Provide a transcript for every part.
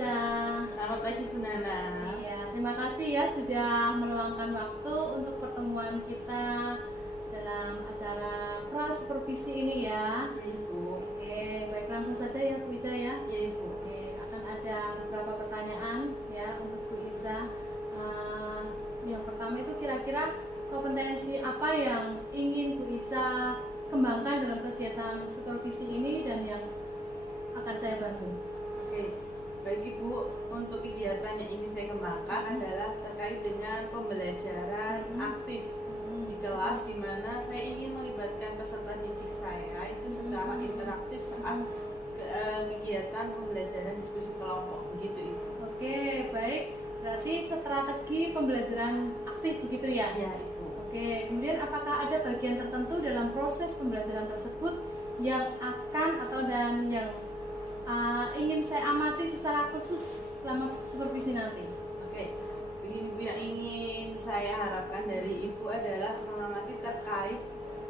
Ica. Selamat pagi Bu Nana. Iya, terima kasih ya sudah meluangkan waktu untuk pertemuan kita dalam acara pra-supervisi ini ya. Ya Ibu. Oke, baik langsung saja ya Bu Ica ya. Ya Ibu. Oke, akan ada beberapa pertanyaan ya untuk Bu Ica. Yang pertama itu kira-kira kompetensi apa yang ingin Bu Ica kembangkan dalam kegiatan supervisi ini dan yang akan saya bantu. Oke, baik Ibu, untuk kegiatan yang ingin saya kembangkan adalah terkait dengan pembelajaran aktif di kelas, di mana saya ingin melibatkan peserta didik saya itu secara interaktif saat kegiatan pembelajaran diskusi kelompok, begitu Ibu. Oke, baik. Berarti strategi pembelajaran aktif begitu ya? Ya Ibu. Oke, kemudian apakah ada bagian tertentu dalam proses pembelajaran tersebut yang akan atau dan yang ingin saya amati secara khusus selama supervisi nanti? Oke, Ibu, yang ingin saya harapkan dari Ibu adalah mengamati terkait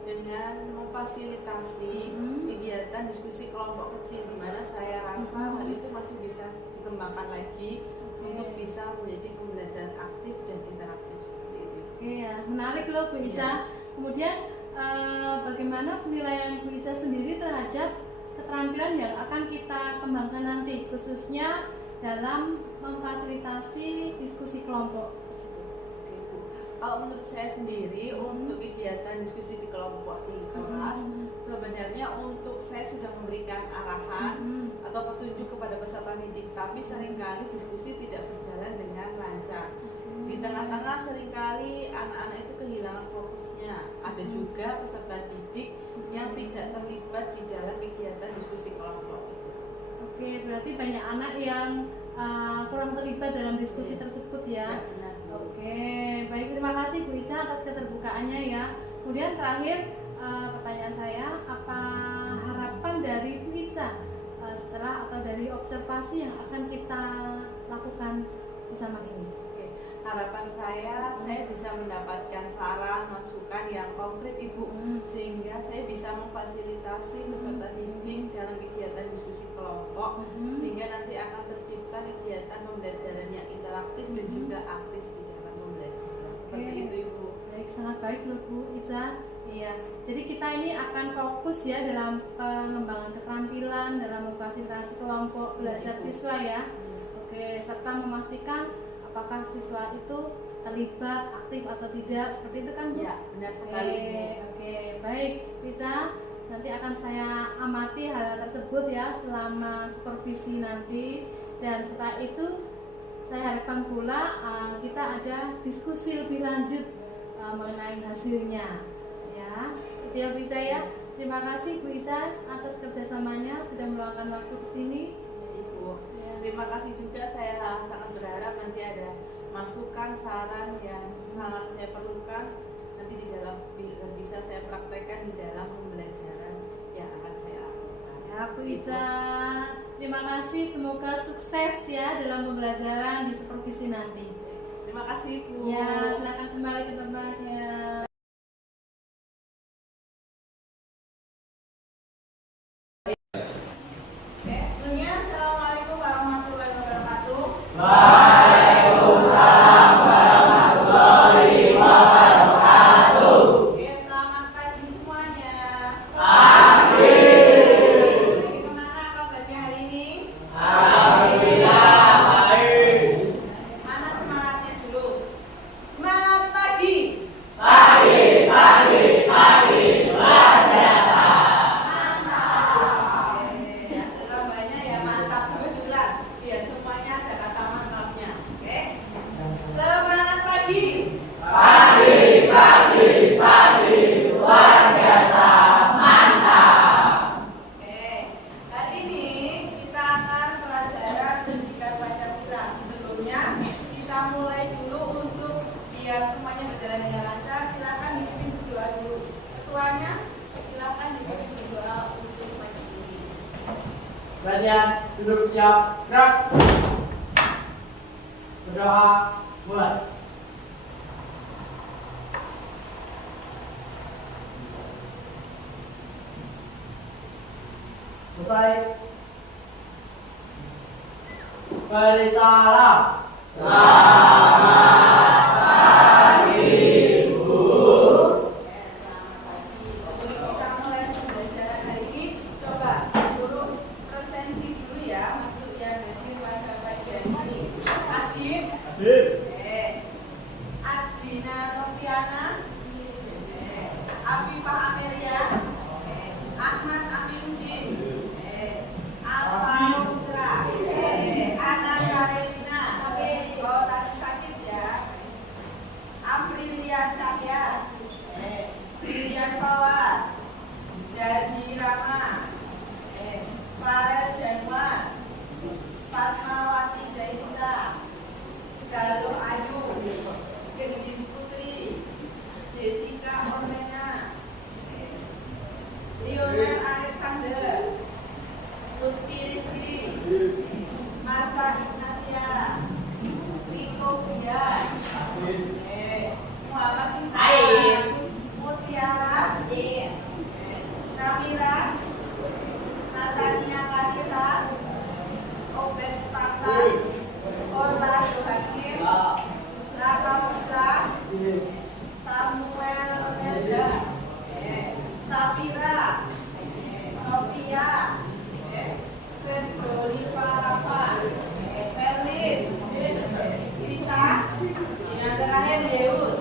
dengan memfasilitasi kegiatan diskusi kelompok kecil, di mana saya rasa hal itu masih bisa dikembangkan lagi untuk bisa menjadi pembelajaran aktif dan interaktif seperti itu. Oke ya, menarik loh Bu Ica. Kemudian bagaimana penilaian Bu Ica sendiri terhadap keterampilan yang akan kita kembangkan nanti, khususnya dalam memfasilitasi diskusi kelompok tersebut? Oke, Bu. Kalau menurut saya sendiri untuk kegiatan diskusi di kelompok di kelas, sebenarnya untuk saya sudah memberikan arahan atau petunjuk kepada peserta didik, tapi seringkali diskusi tidak berjalan dengan lancar. Di tengah-tengah seringkali anak-anak itu kehilangan fokusnya. Ada juga peserta didik yang tidak terlibat di dalam kegiatan diskusi kelompok itu. Oke, berarti banyak anak yang kurang terlibat dalam diskusi tersebut ya. Ya, benar, Bu. Oke, baik, terima kasih Bu Ica atas keterbukaannya ya. Kemudian terakhir pertanyaan saya, apa harapan dari Bu Ica setelah atau dari observasi yang akan kita lakukan bersama ini? Oke, harapan saya bisa mendapatkan saran, masukan yang konkret Ibu, sehingga saya bisa memfasilitasi peserta didik dalam kegiatan diskusi kelompok, sehingga nanti akan tercipta kegiatan pembelajaran yang interaktif dan juga aktif di dalam pembelajaran. Seperti itu Ibu. Baik, sangat baik loh Bu Ica. Iya, jadi kita ini akan fokus ya dalam pengembangan keterampilan, dalam memfasilitasi kelompok belajar siswa ya. Oke, serta memastikan apakah siswa itu terlibat aktif atau tidak, seperti itu kan Bu? Ya, benar sekali Bu. Oke, baik Ica, nanti akan saya amati hal tersebut ya selama supervisi nanti, dan setelah itu saya harapkan pula kita ada diskusi lebih lanjut mengenai hasilnya ya. Itu ya Bu Ica ya. Terima kasih Bu Ica atas kerjasamanya sudah meluangkan waktu ke sini. Ibu. Terima kasih juga, saya sangat berharap nanti ada masukan, saran yang sangat saya perlukan nanti di dalam bisa saya praktekkan di dalam pembelajaran yang akan saya lakukan. Ya Bu Ica, terima kasih, semoga sukses ya dalam pembelajaran di supervisi nanti. Terima kasih Bu. Ya, silakan kembali ke tempatnya. Sebelumnya, Assalamualaikum warahmatullahi wabarakatuh. Waalaikumsalam warahmatullahi wabarakatuh. Oke, selamat pagi semuanya. Pagi. Bagaimana kabarnya hari ini? Alhamdulillah baik. Mana semangatnya dulu? Semangat pagi. Pagi, pagi, pagi, luar biasa. Oke, ya, tambahnya ya mantap juga. Ya, semuanya ada kata mantapnya. Oke. Semangat pagi. Pagi, pagi, pagi, luar biasa, mantap. Oke, hari ini kita akan pelajaran pendidikan Pancasila. Sebelumnya kita mulai dulu untuk biar semuanya berjalan dengan lancar. Silakan dipimpin berdoa dulu. Ketuanya silakan dipimpin berdoa untuk maju dulu. Latihan, duduk siap, gerak. Berdoa, mulai. Selesai. Beri salam. Kita mulai pembelajaran hari ini. Coba guru presensi dulu ya untuk yang hadir pada bagian ini. Adif, Adrina Noviana, Afifah Amelia, Ahmad Aminuddin, Alvaro Putra, Ana Karelina. Oh, tadi sakit ya. Aprilia Cahya, Lilian Fawas, Dardi Rama, Farel Januar, Fatmawati Zainita, Galuh Ayu, Gendis Putri, Jessica Ormena, Lionel Alexander, Lutfi Rizky, Marta Ignatia, Riko Bian, Muhammad Intan, Mutiara, Kamira, Natania Kalisa, Obed Spartan, Orla Hakim, Raka Putra, Samuel Melda, Safira, Sofia, Febroliva Rafa, Ferlin, Rita, yang terakhir Yeus.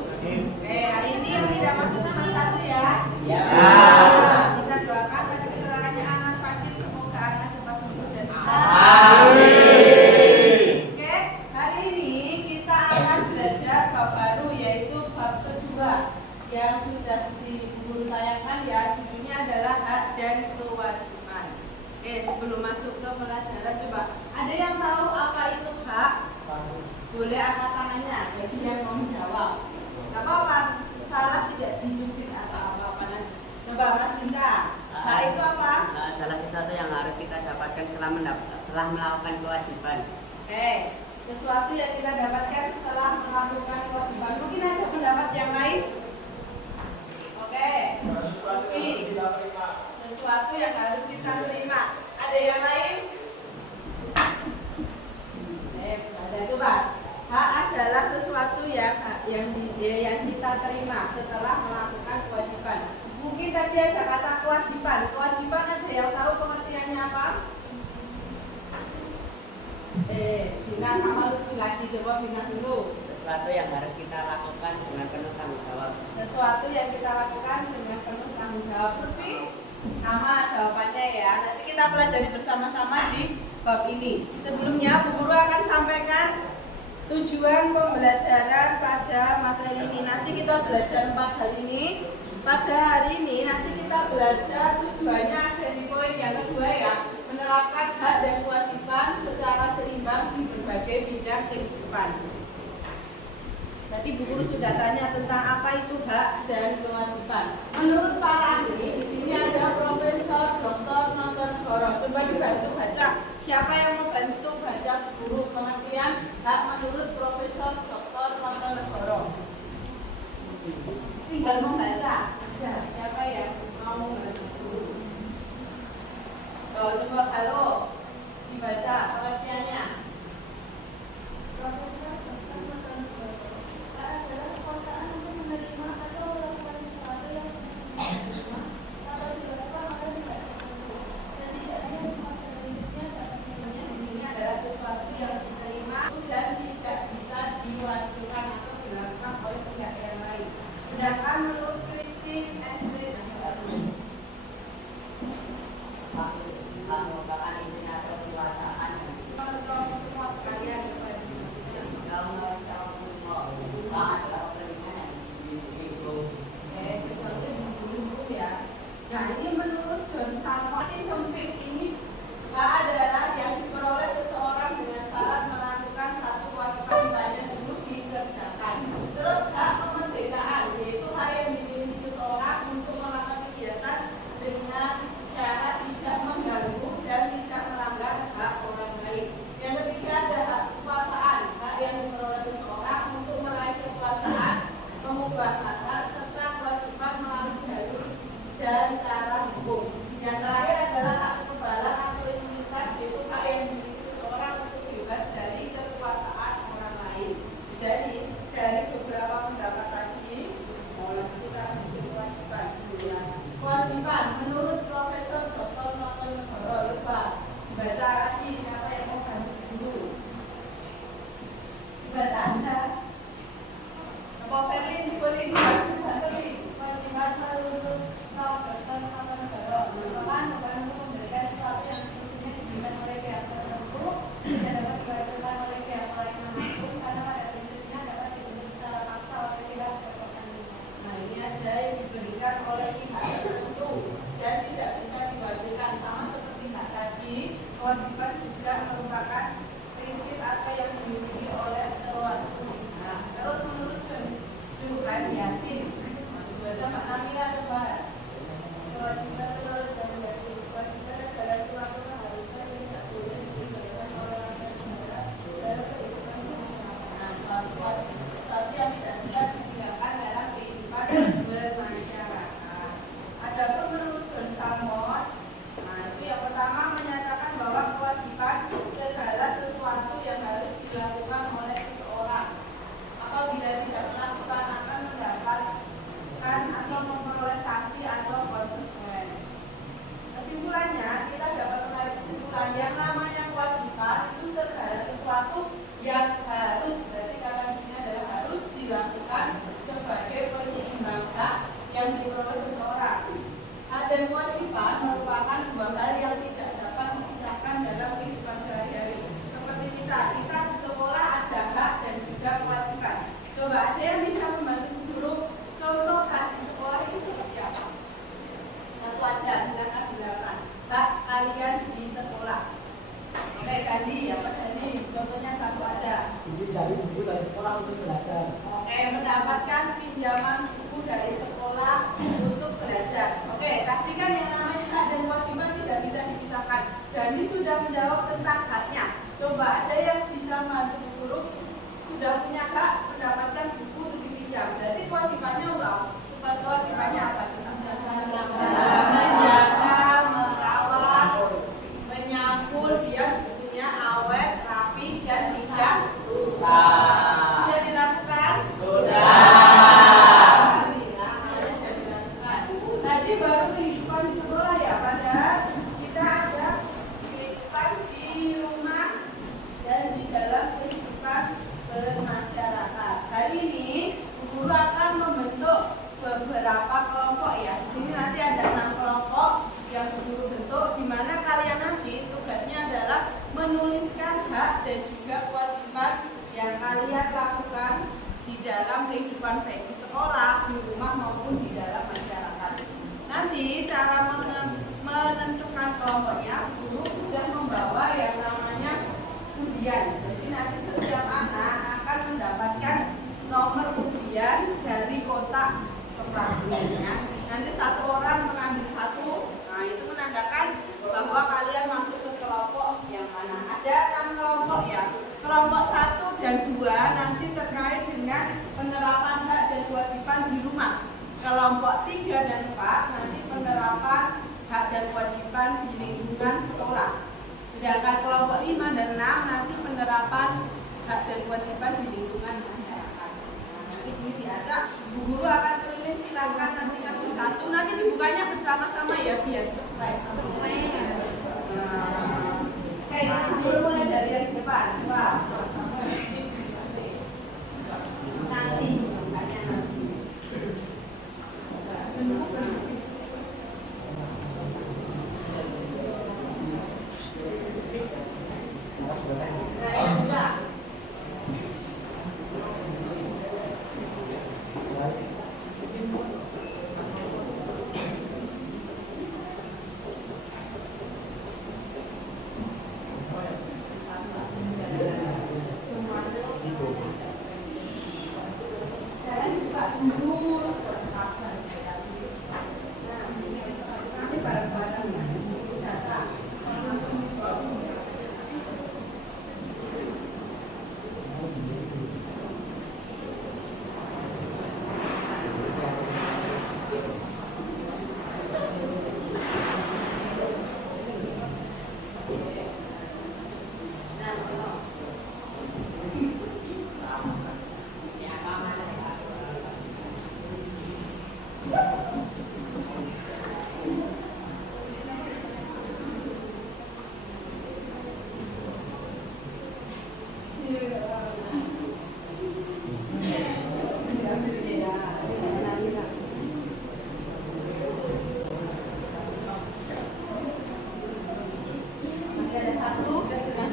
Hari ini yang tidak masuk cuma satu ya. Nah, kita doakan tadi keterangannya anak sakit, semoga anak cepat sembuh dan bisa. Oke, hari ini kita akan belajar bab baru yaitu bab kedua yang sudah diburu tayangkan ya. Judulnya adalah hak dan kewajiban. Oke, sebelum masuk ke pelajaran coba ada yang tahu apa itu hak? Boleh angkat tangannya bagi yang mau menjawab. Gak apa-apa, salah tidak dijungkit atau apa-apa nanti. Coba Mas Dinda, hak itu apa? Adalah sesuatu yang harus kita dapatkan setelah melakukan kewajiban. Oke, sesuatu yang kita dapatkan setelah melakukan kewajiban. Mungkin ada pendapat yang lain? Oke, sesuatu yang harus kita terima. Ada yang lain? Ada coba. Hak adalah sesuatu yang kita terima setelah melakukan kewajiban. Mungkin tadi ada kata kewajiban. Kewajiban ada yang tahu pengertiannya apa? Bina sama Lutfi lagi, coba Bina dulu. Sesuatu yang harus kita lakukan dengan penuh tanggung jawab. Sesuatu yang kita lakukan dengan penuh tanggung jawab. Lutfi, sama jawabannya ya. Nanti kita pelajari bersama-sama di bab ini. Sebelumnya Bu Guru akan sampaikan tujuan pembelajaran pada materi ini. Nanti kita belajar 4 hal ini. Pada hari ini nanti kita belajar tujuannya ada di poin yang kedua ya, menerapkan hak dan kewajiban secara seimbang di berbagai bidang kehidupan. Tadi Bu Guru sudah tanya tentang apa itu hak dan kewajiban. Menurut para ahli, di sini ada Profesor Dr. Notonegoro. Coba dibantu baca. Siapa yang mau bantu baca Bu Guru pengertian hak menurut Profesor Dr. Notonegoro? Tinggal membaca. Siapa yang mau membantu Bu Guru? Coba halo dibaca pengertiannya. Profesor Dr. Notonegoro adalah kekuasaan untuk menerima atau melakukan sesuatu yang dan kewajiban merupakan dua hal yang tidak dapat dipisahkan dalam kehidupan sehari-hari. Seperti kita di sekolah ada hak dan juga kewajiban. Coba ada yang bisa membantu guru contoh hak di sekolah itu seperti apa? Satu aja, silakan dilakukan. Hak kalian di sekolah. Oke, Dandi, apa Dandi? Contohnya satu aja. Dari buku dari sekolah untuk belajar. Oke, mendapatkan pinjaman buku dari sekolah untuk belajar. Oke, tapi kan yang namanya hak dan kewajiban tidak bisa dipisahkan. Dandi sudah menjawab tentang haknya. Coba ada yang bisa membantu guru sudah punya hak mendapatkan buku untuk dipinjam. Berarti kewajibannya ulang. Kewajibannya apa? Menjaga, merawat, menyambut biar bukunya awet, rapi dan tidak rusak. Sudah dilakukan? Tadi baru kehidupan di sekolah ya, padahal kita ada kehidupan di rumah dan di dalam kehidupan bermasyarakat. Hari ini guru akan membentuk beberapa kelompok ya. Di sini nanti ada 6 kelompok yang guru bentuk, di mana kalian nanti tugasnya adalah menuliskan hak dan juga kewajiban yang kalian lakukan di dalam kehidupan baik di sekolah, di rumah maupun di dalam masyarakat. Nanti cara menentukan kelompoknya, guru sudah membawa yang namanya undian. Jadi nanti setiap anak akan mendapatkan nomor undian dari kotak kelasnya. Nanti satu orang mengambil satu. Nah, itu menandakan bahwa kalian masuk ke kelompok yang mana. Ada 6 kelompok ya. Kelompok 1 dan 2 nanti terkait dengan penerapan hak dan kewajiban di rumah. Kelompok 3 dan 4 nanti penerapan hak dan kewajiban di lingkungan sekolah. Sedangkan kelompok 5 dan 6 nanti penerapan hak dan kewajiban di lingkungan masyarakat. Nanti ini diajak, Bu Guru akan keliling, silakan nanti ambil satu. Nanti dibukanya bersama-sama ya biar surprise. Oke, Bu Guru mulai dari yang di depan. Wah, nanti bukanya nanti.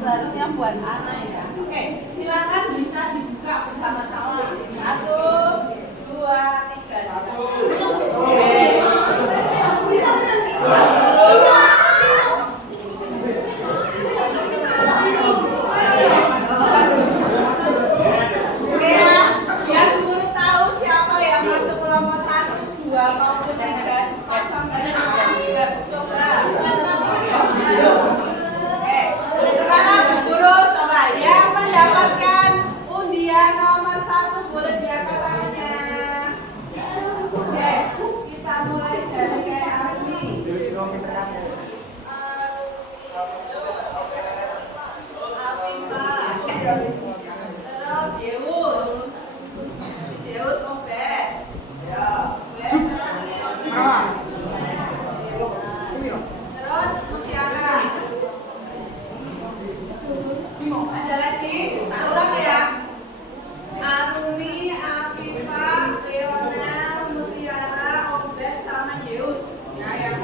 Seharusnya buat anak ya. Oke, silakan bisa dibuka bersama-sama. 1, 2, 3. Oke ya, biar guru tahu siapa yang masuk kelompok 1, 2 maupun 3, 4 sampai 6. Coba. Sekarang guru coba yang mendapatkan undian nomor 1 boleh diangkat tangannya. Oke, kita mulai dari kayak Armi. Afifah. Terus Zeus Obed. Terus Mutiara. Ada lagi, tak ulang ya. Arumi, Afifah, Leonel, Mutiara, Obed, sama Zeus. Ya, yang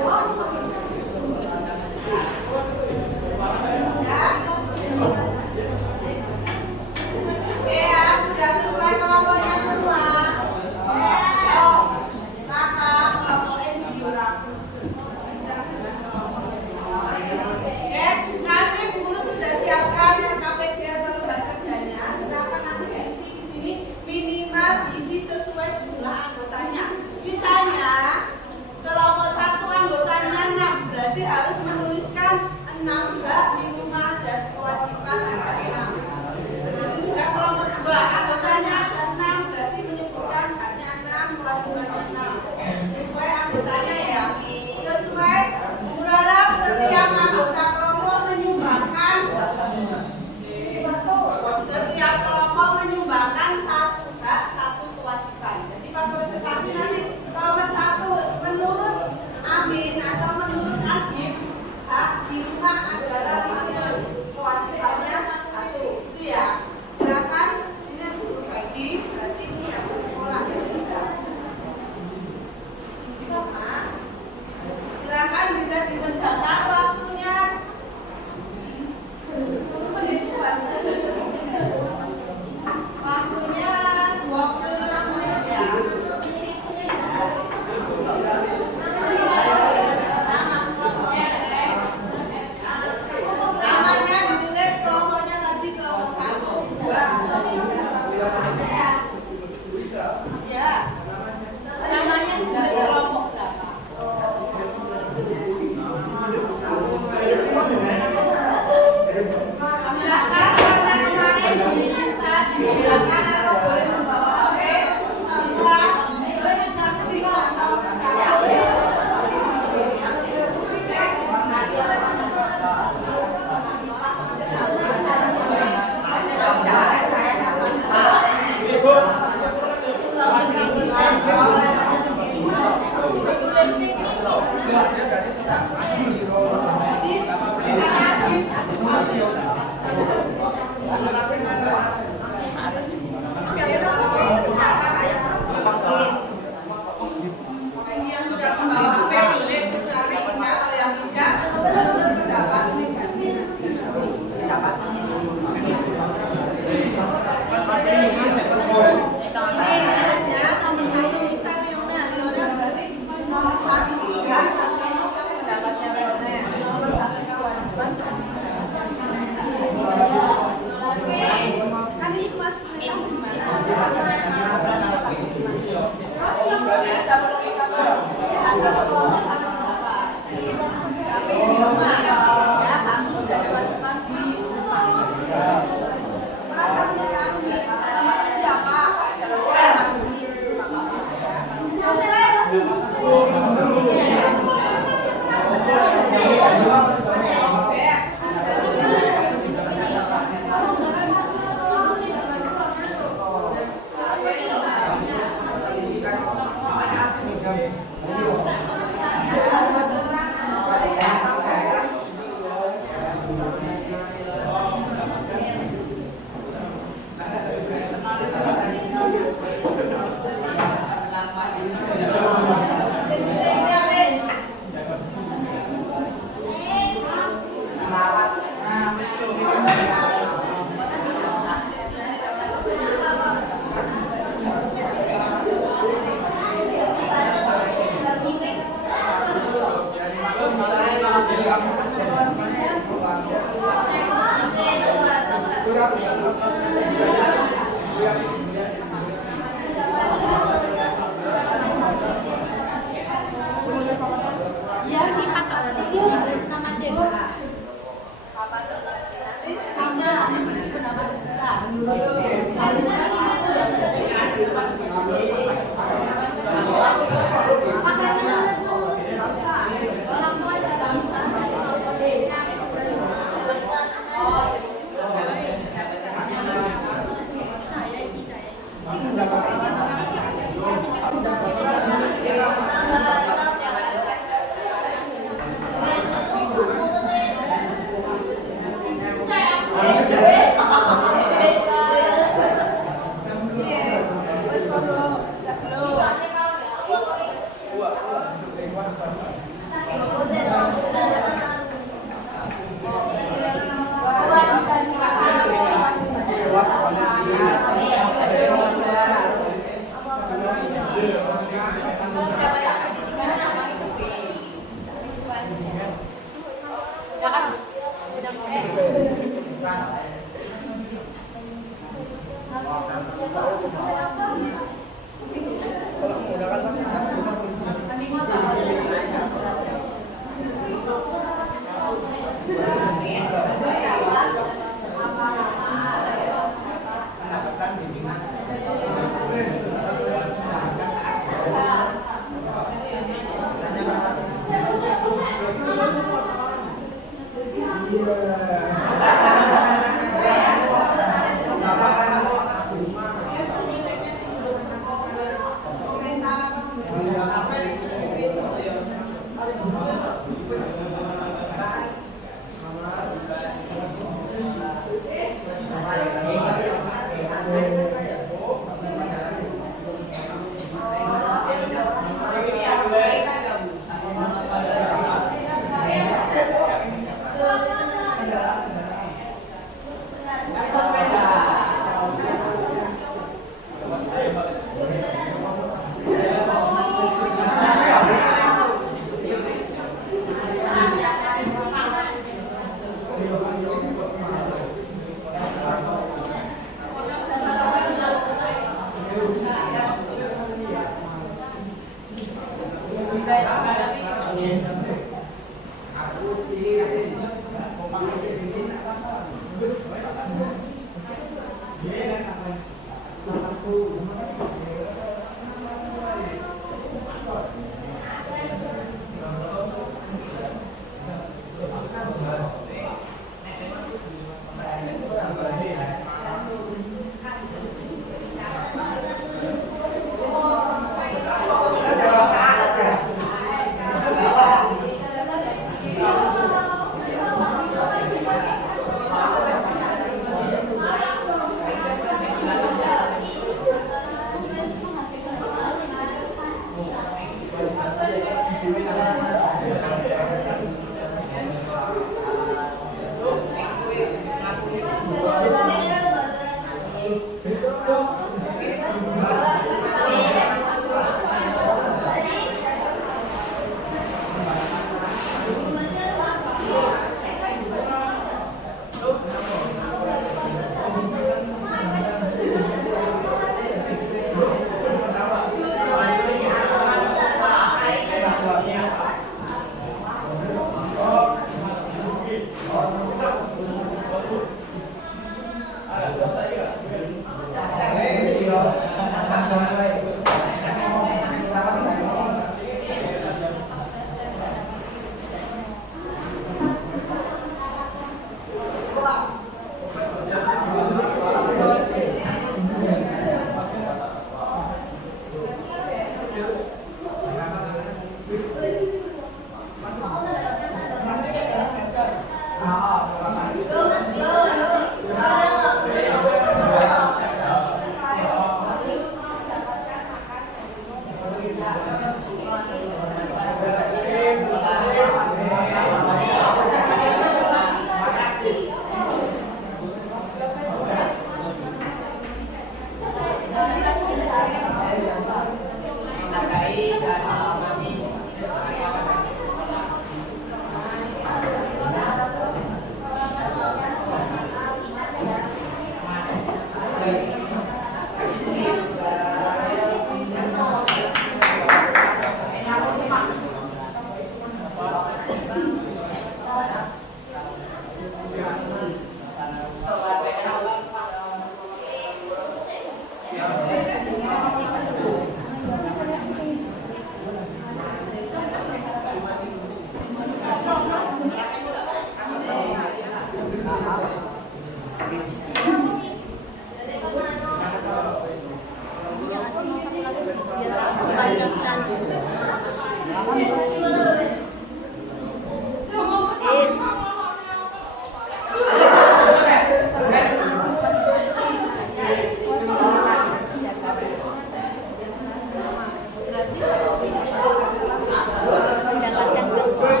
mendapatkan keuntungan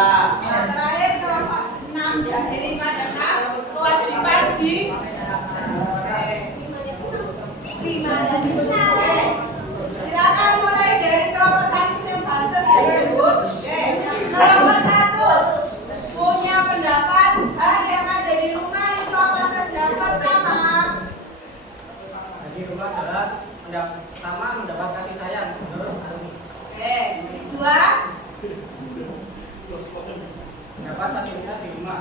Nah, terakhir kelompok 6 ya, 5 dan 6 kewajiban di 5 dan 6. Silakan mulai dari kelompok 1 yang banter ya Ibu. Kelompok 1 punya pendapat hal yang ada di rumah itu apa saja? Pertama, Di rumah adalah pertama mendapat kasih sayang. dua, Mendapat fasilitas di rumah.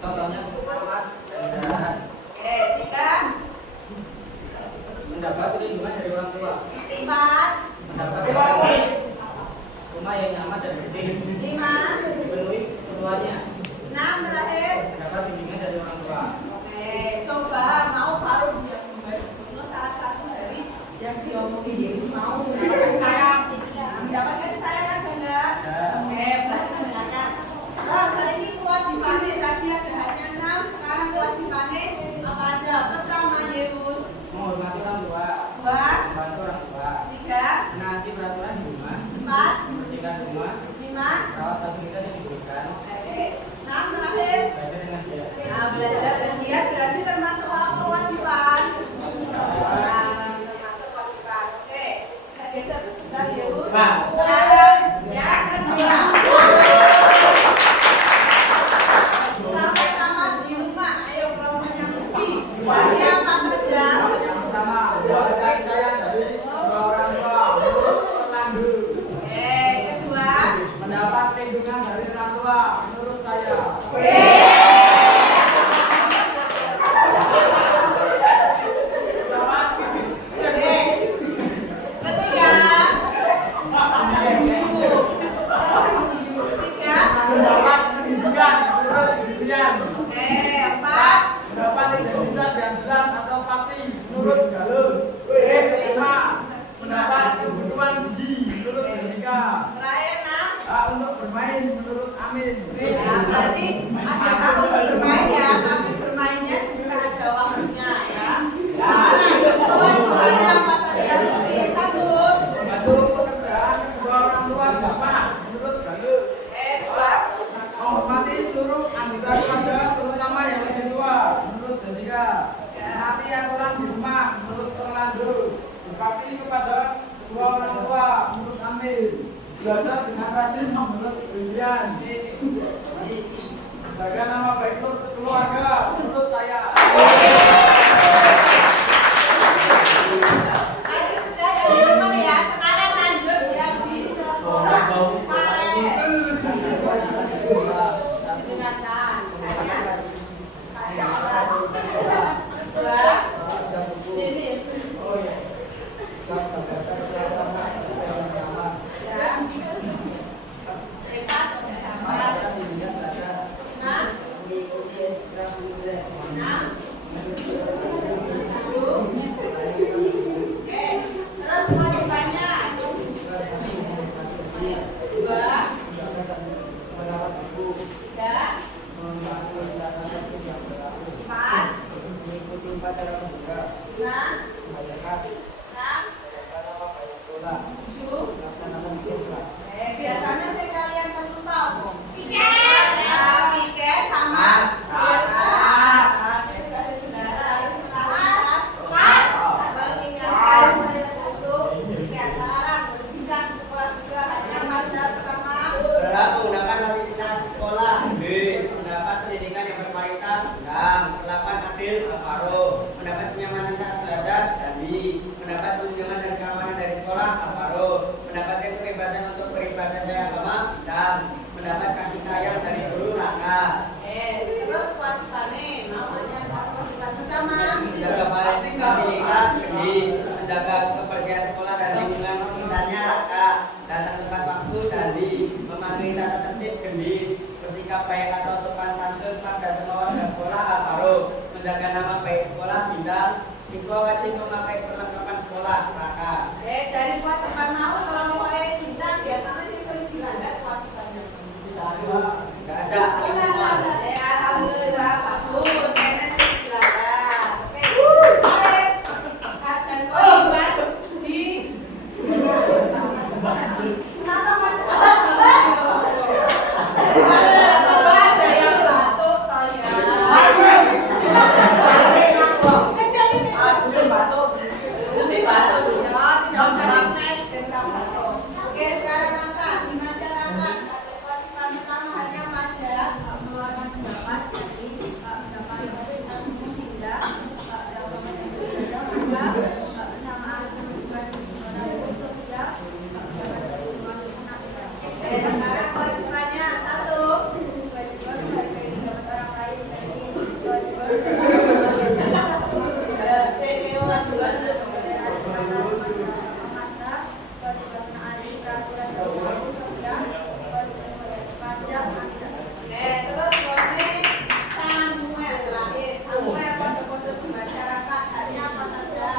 Contohnya perawat dan jalan. tiga, Mendapat perlindungan dari orang tua. empat, Mendapat rumah yang nyaman dan bersih. lima, Dipenuhi keperluannya. 6 terakhir. Mendapat bimbingan dari orang tua. Coba mau Faruk yang membantu salah satu dari yang diomongin Yesus mau mendapatkan sayang. Mendapatkan sayang kan Bunda? Berarti mendengarkan. Terus hari ini kewajibannya tadi ada hanya 6, sekarang kewajibannya apa aja? Pertama Yesus. Menghormati orang tua. 2, Membantu orang tua. 3, Menaati peraturan di rumah. 4, Membersihkan rumah. 5, Merawat fasilitas yang diberikan. 6 terakhir. Belajar dengan giat. Nah, belajar dan giat berarti termasuk kewajiban. Nah, termasuk kewajiban. Oke, kita geser sebentar yuk. Sekarang yang kedua. Sama-sama di rumah. Ayo kelompok yang lebih. Buatnya apa saja? Yang pertama, mendapat kasih sayang dari kedua orang tua. Menurut terlanjur. Kedua. Mendapat perlindungan dari orang tua. Menurut saya. Ketiga. Ketiga. Mendapat pendidikan menurut dirian. 4. Mendapat identitas yang jelas atau pasti menurut Galur. 5. Mendapat kebutuhan gizi menurut Jessica. Terakhir 6. Hak untuk bermain menurut Amin. Nah, berarti ada hak untuk bermain ya, tapi bermainnya juga ada waktunya ya. Sekarang kewajibannya apa saja? 1. Membantu pekerjaan kedua orang tua bapak menurut Galur. 2. Menghormati seluruh anggota keluarga terutama yang lebih tua menurut Jessica. Menaati aturan di rumah menurut terlanjur. Berbakti kepada kedua orang tua menurut Amin. Belajar dengan rajin menurut Brilian. Jaga nama baik keluarga menurut saya. Tadi sudah yang di rumah ya, sekarang lanjut yang di sekolah. Mari. Dengarkan. Dua. Ini. Terus kewajibannya 2, 3, 4, 6, 7. Biasanya saya kalian terlupa. Piket sama mas. Mengingatkan untuk piket. Sekarang berbincang di sekolah juga hanya pelajaran pertama. Menggunakan fasilitas sekolah. B. Mendapat pendidikan yang berkualitas. Perlakuan adil. Alvaro. Mendapat kenyamanan saat belajar. Dandi. Mendapat perlindungan dan keamanan dari sekolah. Alvaro. Mendapatkan kebebasan untuk beribadah dan agama. Dan mendapat kasih sayang dari guru. Raka. Terus kewajibannya namanya kewajiban pertama. Menjaga fasilitas. Gendis. Menjaga kepergian sekolah dan lingkungan sekitarnya. Raka. Datang tepat waktu. Dandi. Mematuhi tata tertib. Gendis. Bersikap baik atau sopan santun pada semua warga sekolah. Alvaro. Menjaga nama baik sekolah. Bintang. Siswa wajib memakai perlengkapan sekolah. Raka. Dari kewajiban mau kalau mau bintang biasanya sih sering dilanggar kewajibannya. Nggak ada semua. Alhamdulillah bagus. Saya sih dilanggar. Oke. Dan kewajiban di kenapa Tiba-tiba ada yang batuk toh ya. Aku sih batuk. Ini batuk ya, tidak usah mes dan batuk. Oke, sekarang maka di masyarakat kewajiban utama hanya pada mengeluarkan pendapat dari pendapat dari menindak dalam juga bersamaan dengan sosial dari luar sekarang kewajibannya satu. kewajiban menghargai pendapat orang lain kewajiban mata kewajiban menaati peraturan sosial kewajiban membayar pajak Terus boleh Samuel terakhir. Samuel kode-kode masyarakat hanya apa saja?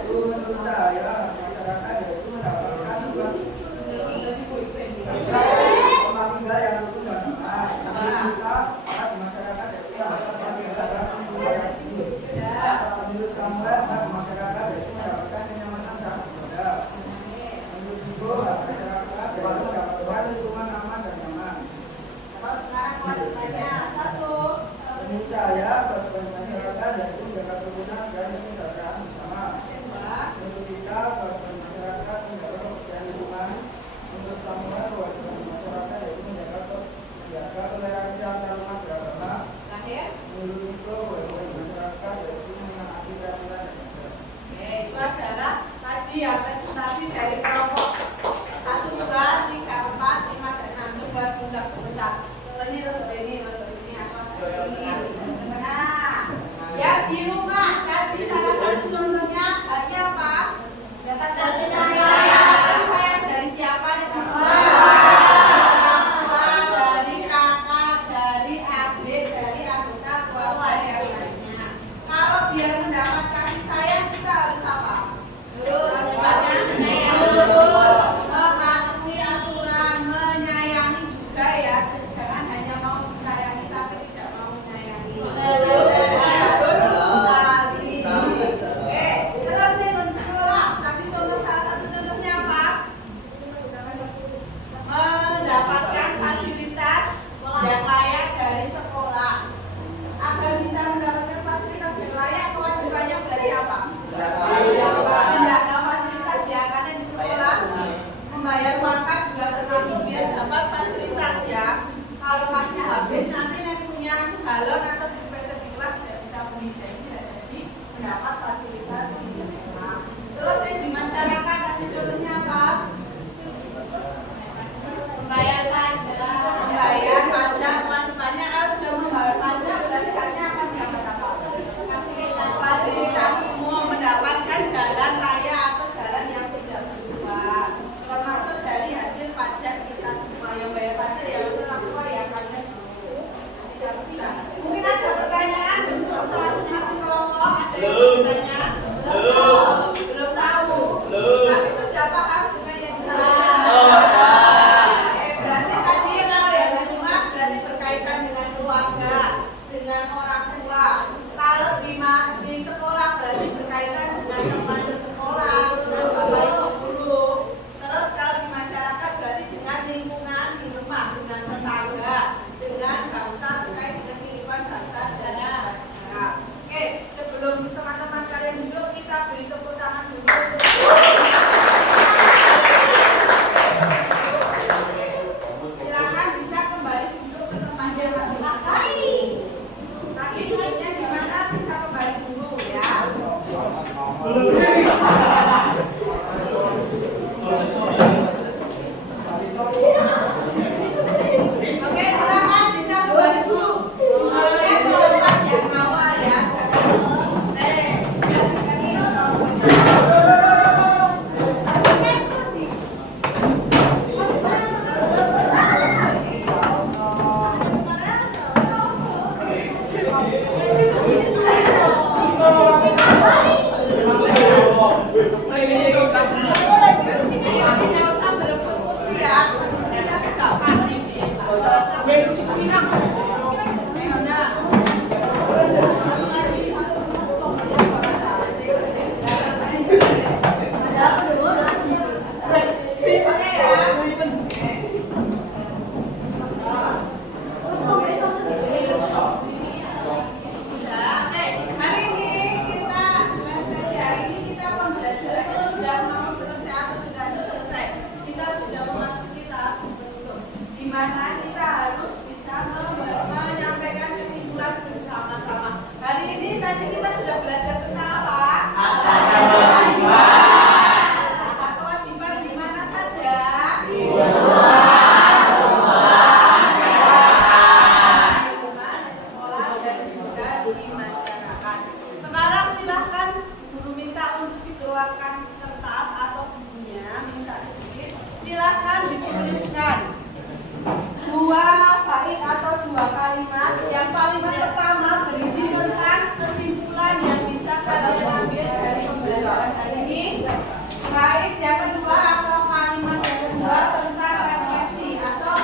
Itu menurut saya masyarakat itu mendapatkan tempat tinggal yang rukun dan aman. Kita hak masyarakat itu mendapatkan kesadaran pembuatan ini. Menurut Samuel hak masyarakat itu mendapatkan kenyamanan saat beribadah. Menurut Ibu hak masyarakat itu mendapatkan lingkungan aman dan nyaman. Terus sekarang kewajibannya satu. Menurut saya kewajiban masyarakat yaitu menjaga kerukunan dan kesejahteraan bersama. Untuk kita kewajiban masyarakat menjaga kebersihan lingkungan. Untuk Samuel kewajiban masyarakat yaitu menjaga toleransi antar umat beragama. Terakhir. Menurut itu kewajiban masyarakat yaitu menaati peraturan dan aturan. Itu adalah tadi ya presentasi dari kelompok 1, 2, 3, 4, 5, dan 6. Coba tunda sebentar. Ini apa? Nah, ya di rumah tadi salah satu contohnya bagi apa? dapat kasih Kasih sayang dari siapa nih? Orang tua, dari kakak, dari adik, dari anggota keluarga yang lainnya. Kalau biar mendapat kasih sayang kita harus apa? Kewajibannya nurut, mematuhi aturan, menyayangi juga ya. Jangan hanya mau disayangi tapi tidak mau menyayangi. Harus saling mana kita harus bisa menyampaikan kesimpulan bersama-sama. Hari ini tadi kita sudah belajar tentang apa? Kewajiban di mana saja? Di sekolah dan juga di masyarakat. Sekarang silahkan guru minta untuk dikeluarkan kertas atau bukunya, minta sedikit. Silahkan dituliskan 2 bait atau 2 kalimat. Yang kalimat pertama berisi tentang kesimpulan yang bisa kalian ambil dari pembelajaran hari ini. Bait yang kedua atau kalimat yang kedua tentang refleksi atau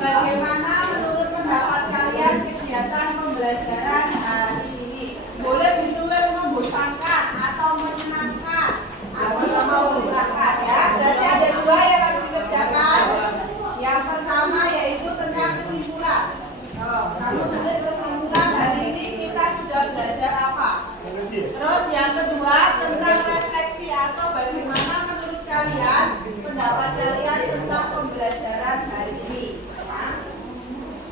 bagaimana menurut pendapat kalian kegiatan pembelajaran hari ini. Boleh ditulis membosankan atau menyenangkan atau memudahkan ya. Berarti ada 2 yang harus dikerjakan. Yang pertama yaitu tentang kesimpulan. Kamu tulis kesimpulan hari ini kita sudah belajar apa. Terus yang kedua tentang refleksi atau bagaimana menurut kalian pendapat kalian tentang pembelajaran hari ini. Ya.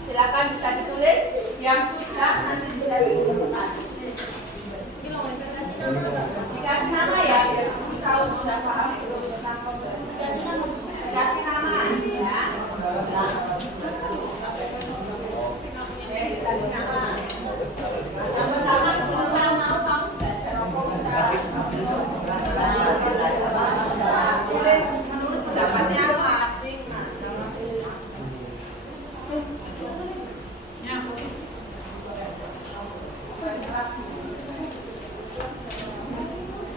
Silakan bisa ditulis. Yang sudah nanti bisa dikumpulkan. Dikasih nama ya biar kamu tahu sudah paham belum tentang pembelajaran. Dikasih nama ya. Oke, dikasih nama. Yang pertama kesimpulan mau kamu belajar apa bisa? Boleh menurut pendapatnya masing-masing.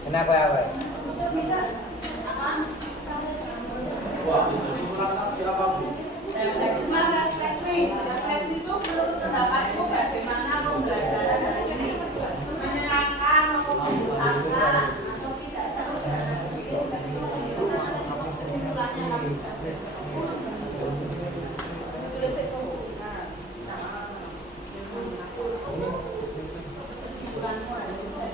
Kenapa apa? Refleksi itu menurut pendapatku bagaimana pembelajaran hari ini menyenangkan atau membosankan atau tidak seru dan kesimpulannya kamu tulis itu. Kesimpulanmu harus bisa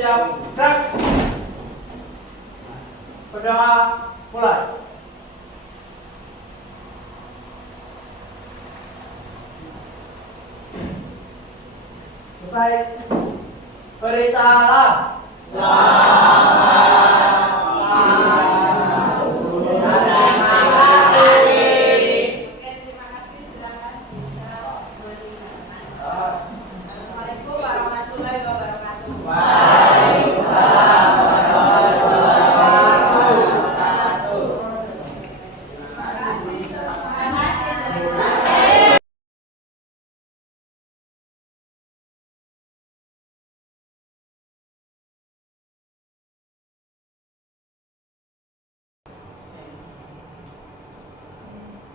siap, gerak. Berdoa, mulai. Selesai. Beri salam. Oke, terima kasih. Silakan kita mendengarkan. Assalamualaikum warahmatullahi wabarakatuh.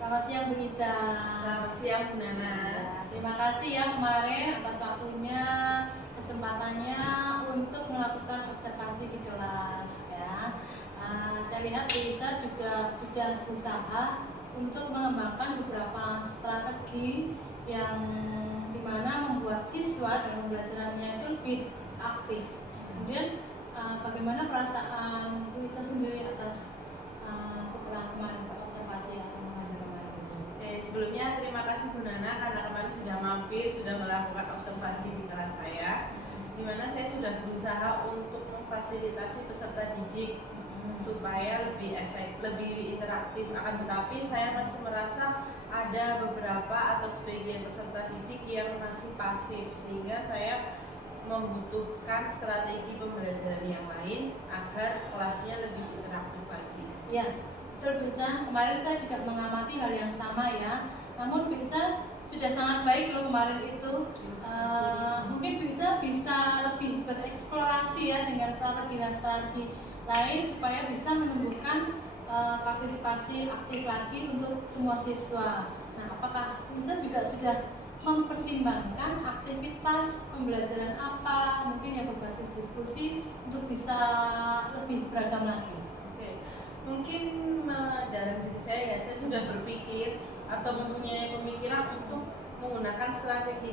Selamat siang Bu Ica. Selamat siang Bu Nana. Terima kasih ya kemarin atas waktunya, kesempatannya untuk melakukan observasi di kelas ya. Saya lihat Bu Ica juga sudah berusaha untuk mengembangkan beberapa strategi yang dimana membuat siswa dalam pembelajarannya itu lebih aktif. Kemudian bagaimana perasaan Bu Ica sendiri atas setelah kemarin observasi atau mengajar kemarin itu? Oke, sebelumnya terima kasih Bu Nana karena kemarin sudah mampir, sudah melakukan observasi di kelas saya, di mana saya sudah berusaha untuk memfasilitasi peserta didik supaya lebih lebih interaktif. Akan tetapi saya masih merasa ada beberapa atau sebagian peserta didik yang masih pasif, sehingga saya membutuhkan strategi pembelajaran yang lain agar kelasnya lebih interaktif lagi. Ya, betul Bu Ica. Kemarin saya juga mengamati hal yang sama ya. Namun Bu Ica sudah sangat baik loh kemarin itu. Mungkin Bu Ica bisa lebih bereksplorasi ya dengan strategi lain supaya bisa menumbuhkan partisipasi aktif lagi untuk semua siswa. Nah, apakah Bu Ica juga sudah mempertimbangkan aktivitas pembelajaran apa mungkin yang berbasis diskusi untuk bisa lebih beragam lagi? Oke, mungkin dalam diri saya sudah berpikir atau mempunyai pemikiran untuk menggunakan strategi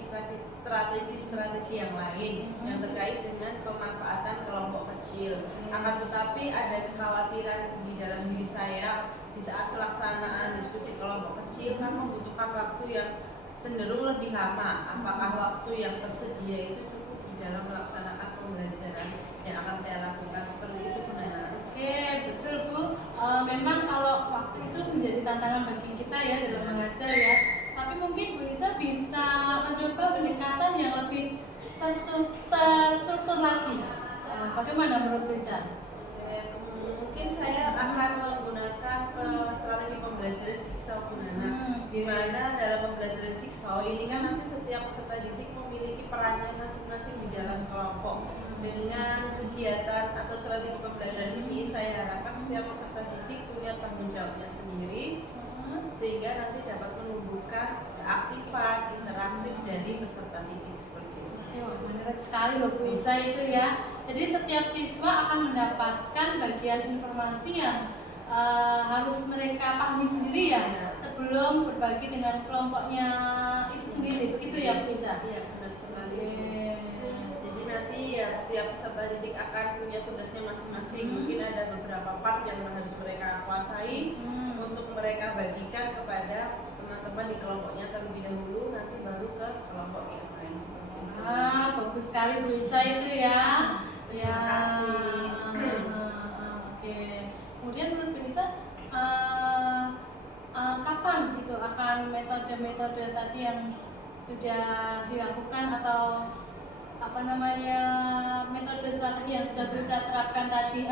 yang lain yang terkait dengan pemanfaatan kelompok kecil. Akan tetapi ada kekhawatiran di dalam diri saya di saat pelaksanaan diskusi kelompok kecil kan membutuhkan waktu yang cenderung lebih lama. Apakah waktu yang tersedia itu cukup di dalam pelaksanaan pembelajaran yang akan saya lakukan? Seperti itu Bu Nana. Oke, betul Bu. Memang kalau waktu itu menjadi tantangan bagi kita ya dalam mengajar ya. Tapi mungkin Bu Ica bisa mencoba pendekatan yang lebih terstruktur lagi. Bagaimana menurut Bu Ica? Mungkin saya akan menggunakan strategi pembelajaran jigsaw Bu Nana. Di mana dalam pembelajaran jigsaw ini kan nanti setiap peserta didik memiliki perannya masing-masing di dalam kelompok. Dengan kegiatan atau strategi pembelajaran ini saya harapkan setiap peserta didik punya tanggung jawabnya sendiri sehingga nanti dapat menumbuhkan keaktifan interaktif dari peserta didik seperti itu. Menarik sekali loh Bu Ica itu ya. Jadi setiap siswa akan mendapatkan bagian informasi yang harus mereka pahami sendiri ya sebelum berbagi dengan kelompoknya itu sendiri. Begitu ya Bu Ica? Iya, benar sekali. Jadi nanti ya setiap peserta didik akan punya tugasnya masing-masing. Mungkin ada beberapa part yang harus mereka kuasai untuk mereka bagikan kepada teman-teman di kelompoknya terlebih dahulu, nanti baru ke kelompok yang lain seperti itu. Bagus sekali Bu Ica itu ya. Terima kasih. Oke. Kemudian menurut Bu Ica, kapan itu akan metode-metode tadi yang sudah dilakukan atau metode strategi yang sudah Bu Ica terapkan tadi,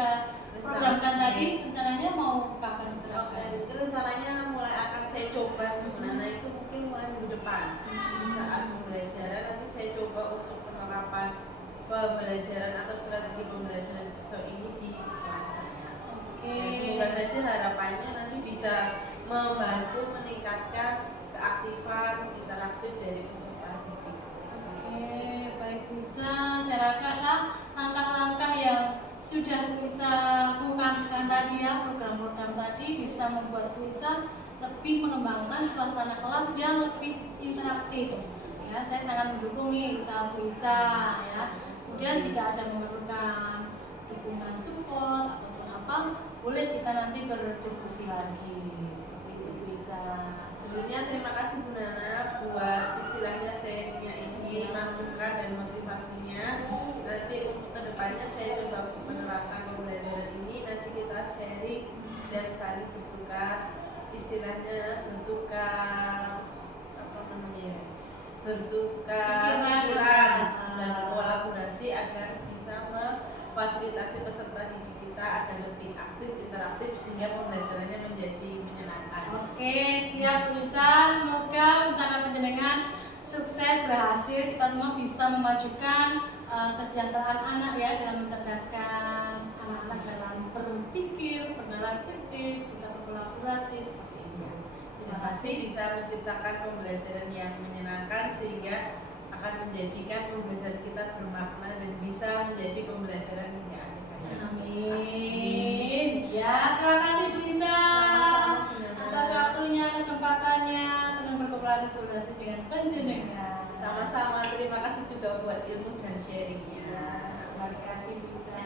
programkan tadi, rencananya mau kapan diterapkan? Itu rencananya mulai akan saya coba Bu Nana, itu mungkin mulai minggu depan. Di saat pembelajaran nanti saya coba untuk penerapan pembelajaran atau strategi pembelajaran jigsaw ini di kelas saya. Ya, semoga saja harapannya nanti bisa membantu meningkatkan keaktifan interaktif dari peserta didik. Baik Bu Ica, saya rasa langkah-langkah yang sudah Bu Ica lakukan tadi ya, program-program tadi bisa membuat Bu Ica lebih mengembangkan suasana kelas yang lebih interaktif. Ya, saya sangat mendukung nih usaha Bu Ica ya. Kemudian jika ada memerlukan dukungan support ataupun apa, boleh kita nanti berdiskusi lagi seperti itu bisa. Sebelumnya terima kasih Bu Nana buat istilahnya sharingnya ini, masukan dan motivasinya. Nanti untuk kedepannya saya coba menerapkan pembelajaran ini. Nanti kita sharing dan saling bertukar istilahnya, bertukar apa namanya, bertukar pikiran dan berkolaborasi agar bisa memfasilitasi peserta didik kita agar lebih aktif, interaktif sehingga pembelajarannya menjadi menyenangkan. Oke, siap Lusa. Semoga rencana penjenengan sukses, berhasil. Kita semua bisa memajukan kesejahteraan anak ya, dalam mencerdaskan anak-anak dalam berpikir, bernalar kritis, bisa berkolaborasi seperti ini. Yang pasti bisa menciptakan pembelajaran yang menyenangkan sehingga akan menjadikan pembelajaran kita bermakna dan bisa menjadi pembelajaran hingga akhir hayat. Amin. Ya, terima kasih Bu Ica atas waktunya, kesempatannya, senang berkolaborasi dengan panjenengan. Sama-sama, terima kasih juga buat ilmu dan sharingnya. Terima kasih Bu Ica.